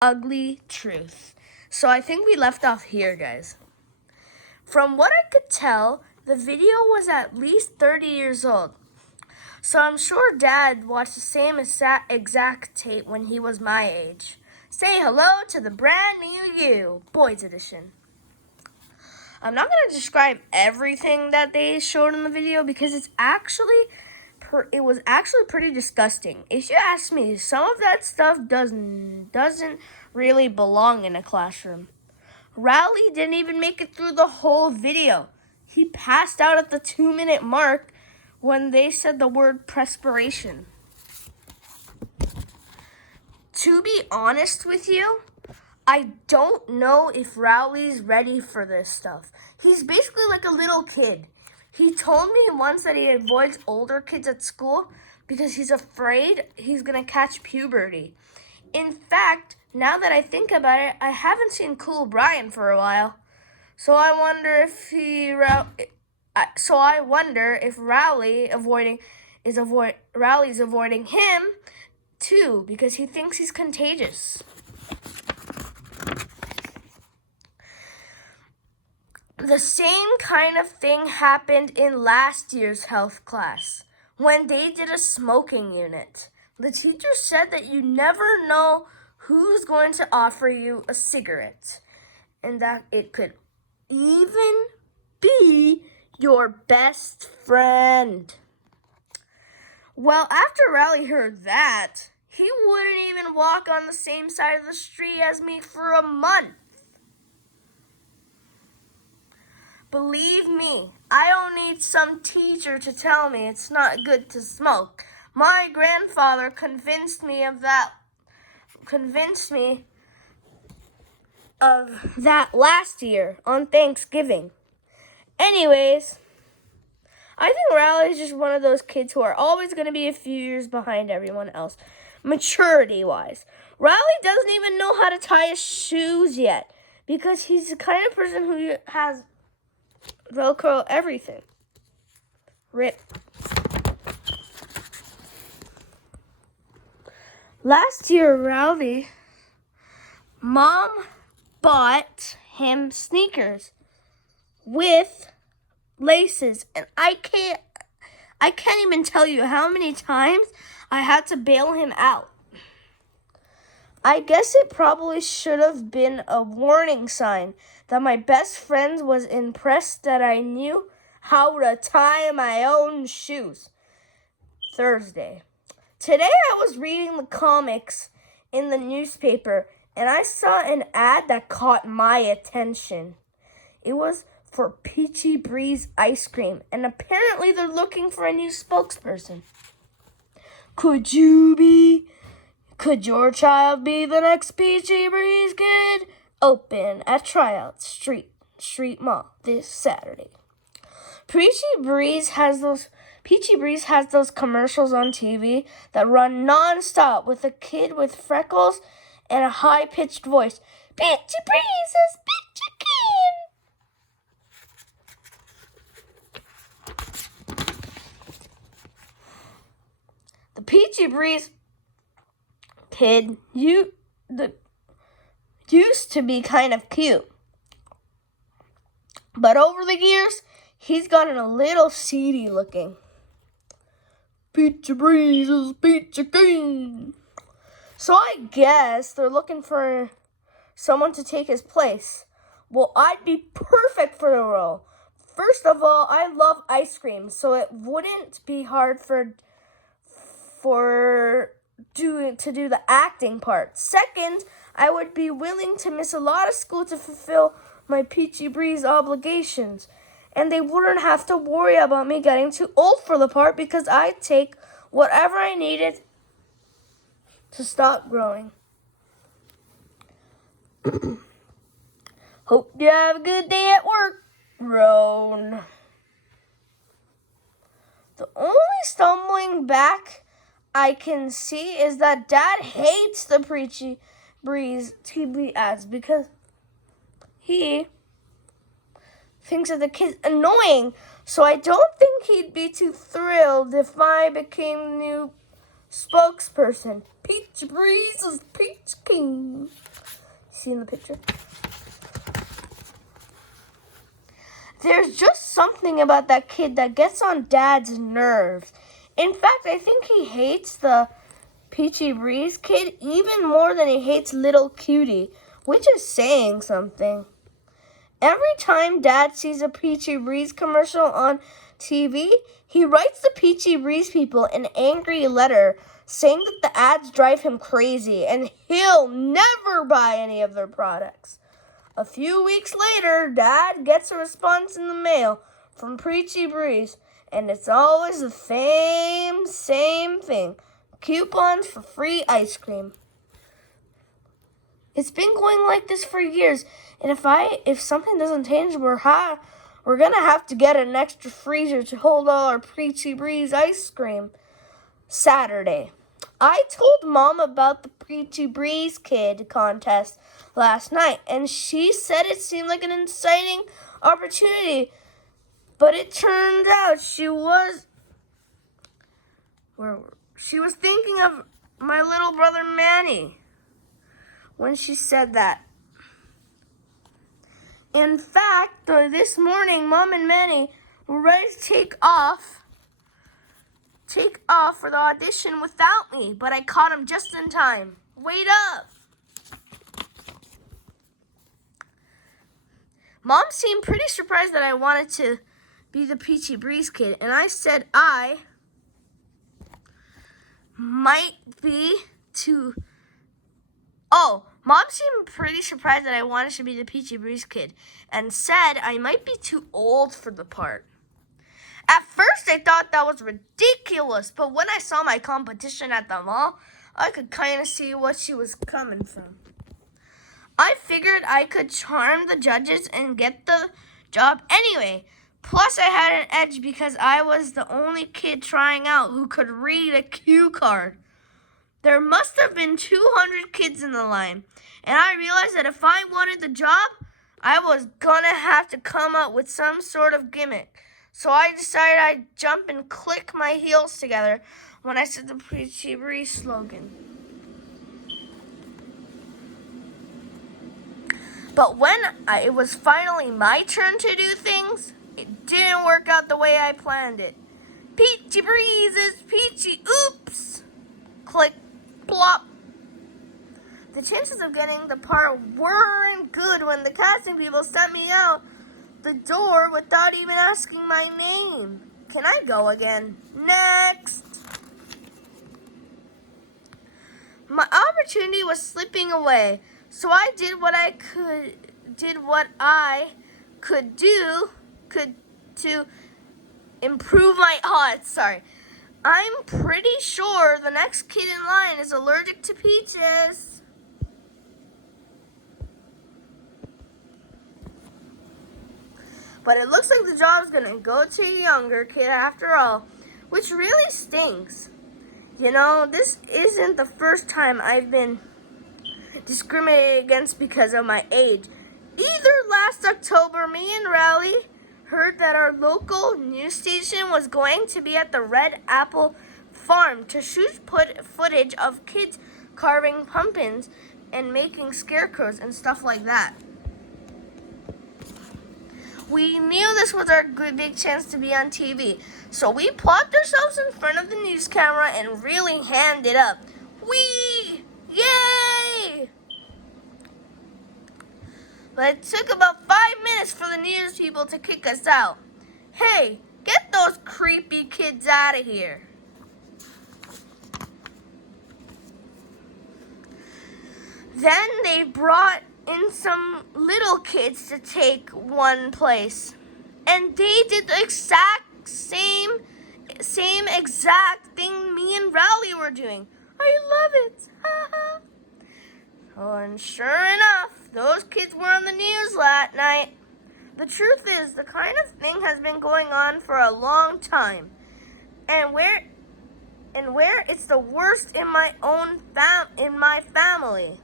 ugly truth. So I think we left off here, guys. From what I could tell, the video was at least 30 years old. So I'm sure Dad watched the same exact tape when he was my age. Say hello to the brand new you, Boys Edition. I'm not going to describe everything that they showed in the video because it was actually pretty disgusting. If you ask me, some of that stuff doesn't really belong in a classroom. Rowley didn't even make it through the whole video. He passed out at the 2-minute mark when they said the word perspiration. To be honest with you, I don't know if Rowley's ready for this stuff. He's basically like a little kid. He told me once that he avoids older kids at school because he's afraid he's going to catch puberty. In fact, now that I think about it, I haven't seen Cool Brian for a while. So I wonder if Rowley's avoiding him too because he thinks he's contagious. The same kind of thing happened in last year's health class when they did a smoking unit. The teacher said that you never know who's going to offer you a cigarette and that it could even be your best friend. Well, after Rowley heard that, he wouldn't even walk on the same side of the street as me for a month. Believe me, I don't need some teacher to tell me it's not good to smoke. My grandfather convinced me of that last year on Thanksgiving. Anyways, I think Riley's just one of those kids who are always going to be a few years behind everyone else, maturity-wise. Riley doesn't even know how to tie his shoes yet because he's the kind of person who has Velcro everything. Rip. Last year, Rowley, Mom bought him sneakers with laces, and I can't even tell you how many times I had to bail him out. I guess it probably should have been a warning sign that my best friend was impressed that I knew how to tie my own shoes. Thursday. Today I was reading the comics in the newspaper and I saw an ad that caught my attention. It was for Peachy Breeze ice cream and apparently they're looking for a new spokesperson. Could your child be the next Peachy Breeze kid? Open at Tryout Street Mall this Saturday. Peachy Breeze has those commercials on TV that run non-stop with a kid with freckles and a high-pitched voice. Peachy Breeze is Peachy Kid. The Peachy Breeze kid used to be kind of cute. But over the years, he's gotten a little seedy looking. Peachy Breeze is Peachy King. So I guess they're looking for someone to take his place. Well, I'd be perfect for the role. First of all, I love ice cream, so it wouldn't be hard to do the acting part. Second, I would be willing to miss a lot of school to fulfill my Peachy Breeze obligations. And they wouldn't have to worry about me getting too old for the part because I'd take whatever I needed to stop growing. Hope you have a good day at work, Roan. The only stumbling back I can see is that Dad hates the Peachy Breeze TV ads because he thinks that the kid's annoying. So I don't think he'd be too thrilled if I became the new spokesperson. Peach Breeze is Peach King. See in the picture? There's just something about that kid that gets on Dad's nerves. In fact, I think he hates the Peachy Breeze kid even more than he hates Little Cutie, which is saying something. Every time Dad sees a Peachy Breeze commercial on TV, he writes the Peachy Breeze people an angry letter saying that the ads drive him crazy and he'll never buy any of their products. A few weeks later, Dad gets a response in the mail from Peachy Breeze, and it's always the same thing. Coupons for free ice cream. It's been going like this for years, and if something doesn't change, we're gonna have to get an extra freezer to hold all our Peachy Breeze ice cream. Saturday. I told Mom about the Peachy Breeze kid contest last night, and she said it seemed like an exciting opportunity, but it turned out she was thinking of my little brother Manny when she said that. In fact, this morning, Mom and Manny were ready to take off for the audition without me, but I caught him just in time. Wait up! Mom seemed pretty surprised that I wanted to be the Peachy Breeze kid, and I said I might be too... Mom seemed pretty surprised that I wanted to be the Peachy Breeze kid and said I might be too old for the part. At first, I thought that was ridiculous, but when I saw my competition at the mall, I could kind of see what she was coming from. I figured I could charm the judges and get the job anyway. Plus, I had an edge because I was the only kid trying out who could read a cue card. There must have been 200 kids in the line, and I realized that if I wanted the job, I was gonna have to come up with some sort of gimmick. So I decided I'd jump and click my heels together when I said the Peachy Breeze slogan. But when it was finally my turn to do things, it didn't work out the way I planned it. Peachy Breeze is peachy, oops! Click, plop. The chances of getting the part weren't good when the casting people sent me out the door without even asking my name. Can I go again? Next! My opportunity was slipping away, so I did what I could do to improve my odds. I'm pretty sure the next kid in line is allergic to peaches. But it looks like the job's gonna go to a younger kid after all, which really stinks. You know, this isn't the first time I've been discriminated against because of my age. Either last October, me and Rowley heard that our local news station was going to be at the Red Apple Farm to shoot footage of kids carving pumpkins and making scarecrows and stuff like that. We knew this was our big chance to be on TV, so we plopped ourselves in front of the news camera and really hammed it up. Whee! Yay! But it took about 5 minutes for the news people to kick us out. Hey, get those creepy kids out of here. Then they brought in some little kids to take one place. And they did the exact same exact thing me and Rowley were doing. I love it. Oh, and sure enough, those kids were on the news that night. The truth is, the kind of thing has been going on for a long time. And where it's the worst in my family.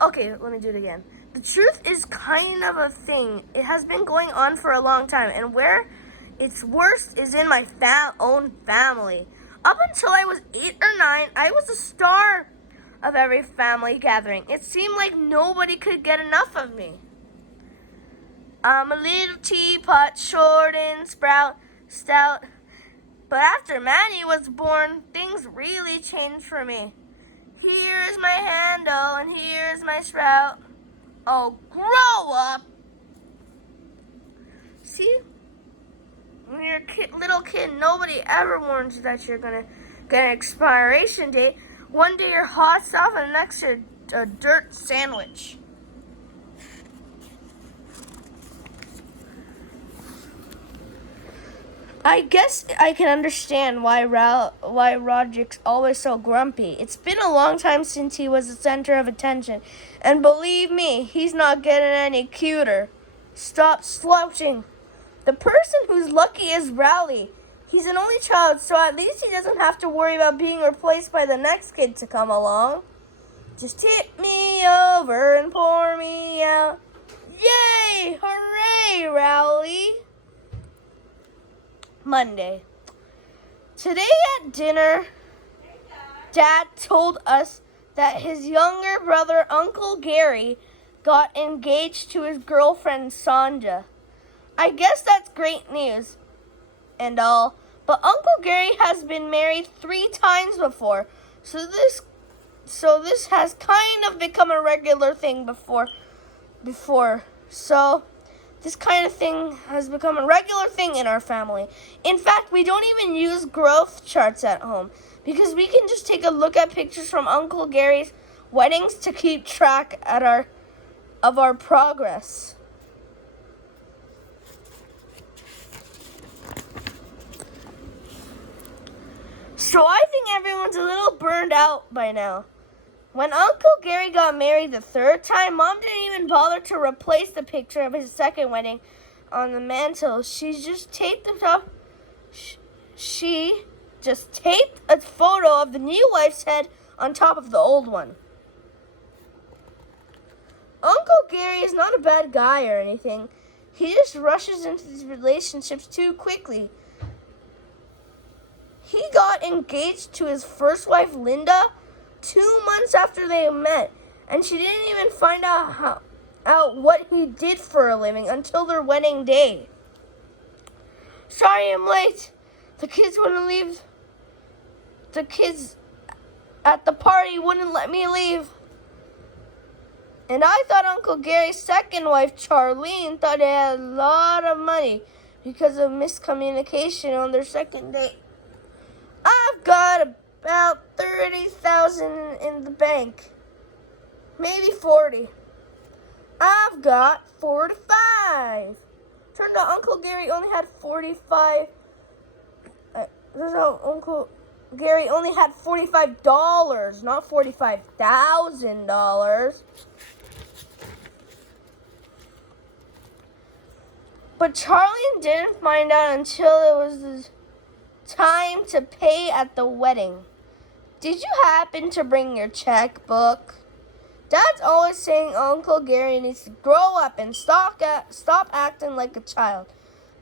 Okay, let me do it again. The truth is kind of a thing. It has been going on for a long time, and where it's worst is in my own family. Up until I was 8 or 9, I was a star of every family gathering. It seemed like nobody could get enough of me. I'm a little teapot, short and stout. But after Manny was born, things really changed for me. Here's my handle and here's my sprout. Oh, grow up! See? When you're a little kid, nobody ever warns you that you're going to get an expiration date. One day you're hot stuff and the next you're a dirt sandwich. I guess I can understand why Roderick's always so grumpy. It's been a long time since he was the center of attention. And believe me, he's not getting any cuter. Stop slouching. The person who's lucky is Rowley. He's an only child, so at least he doesn't have to worry about being replaced by the next kid to come along. Just tip me over and pour me out. Yay! Hooray, Rowley! Monday. Today at dinner, Dad told us that his younger brother, Uncle Gary, got engaged to his girlfriend, Sonja. I guess that's great news and all, but Uncle Gary has been married 3 times before, so this has kind of become a regular thing before. So this kind of thing has become a regular thing in our family. In fact, we don't even use growth charts at home because we can just take a look at pictures from Uncle Gary's weddings to keep track of our progress. So I think everyone's a little burned out by now. When Uncle Gary got married the 3rd time, Mom didn't even bother to replace the picture of his second wedding on the mantle. She just taped a photo of the new wife's head on top of the old one. Uncle Gary is not a bad guy or anything. He just rushes into these relationships too quickly. He got engaged to his first wife, Linda, 2 months after they met, and she didn't even find out what he did for a living until their wedding day. Sorry I'm late. The kids wouldn't leave. The kids at the party wouldn't let me leave. And I thought Uncle Gary's second wife, Charlene, thought he had a lot of money because of miscommunication on their second date. I've got about 30,000 in the bank. Maybe 40. I've got 45. Turned out Uncle Gary only had 45. Uncle Gary only had $45, not $45,000. But Charlie didn't find out until it was the time to pay at the wedding. Did you happen to bring your checkbook? Dad's always saying Uncle Gary needs to grow up and stop acting like a child.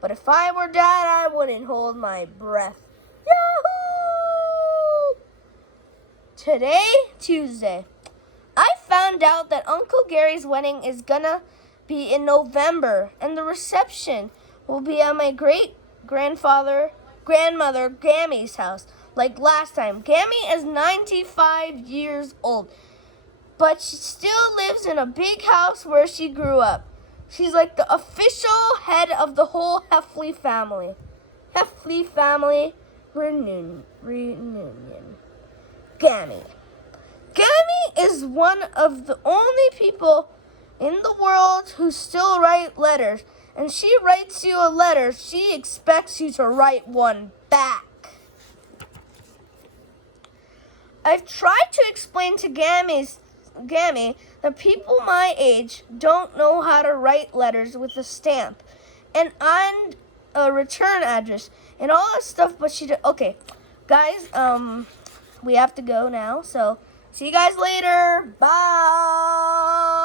But if I were Dad, I wouldn't hold my breath. Yahoo! Today, Tuesday, I found out that Uncle Gary's wedding is gonna be in November, and the reception will be at my grandmother Gammy's house. Like last time, Gammy is 95 years old, but she still lives in a big house where she grew up. She's like the official head of the whole Heffley family. Heffley family reunion. Gammy. Gammy is one of the only people in the world who still write letters. And she writes you a letter, she expects you to write one back. I've tried to explain to Gammy that people my age don't know how to write letters with a stamp and a return address and all that stuff, but okay, guys, we have to go now, so see you guys later. Bye.